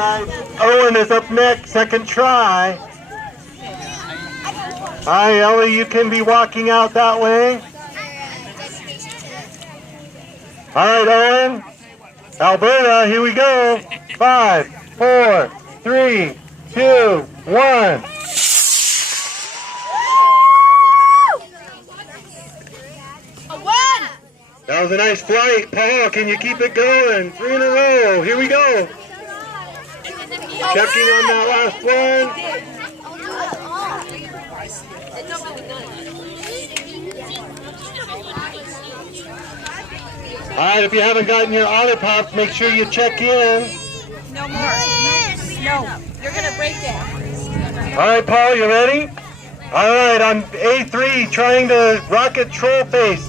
Owen is up next, second try. Hi, Ellie, you can be walking out that way. All right, Owen. Alberta, here we go. 5, 4, 3, 2, 1. That was a nice flight. Paul, can you keep it going? 3 in a row. Here we go. Checking on that last one. All right, if you haven't gotten your Otter Pops, make sure you check in. No more. No. You're going to break that. All right, Paul, you ready? All right, on A3, trying to rocket troll face.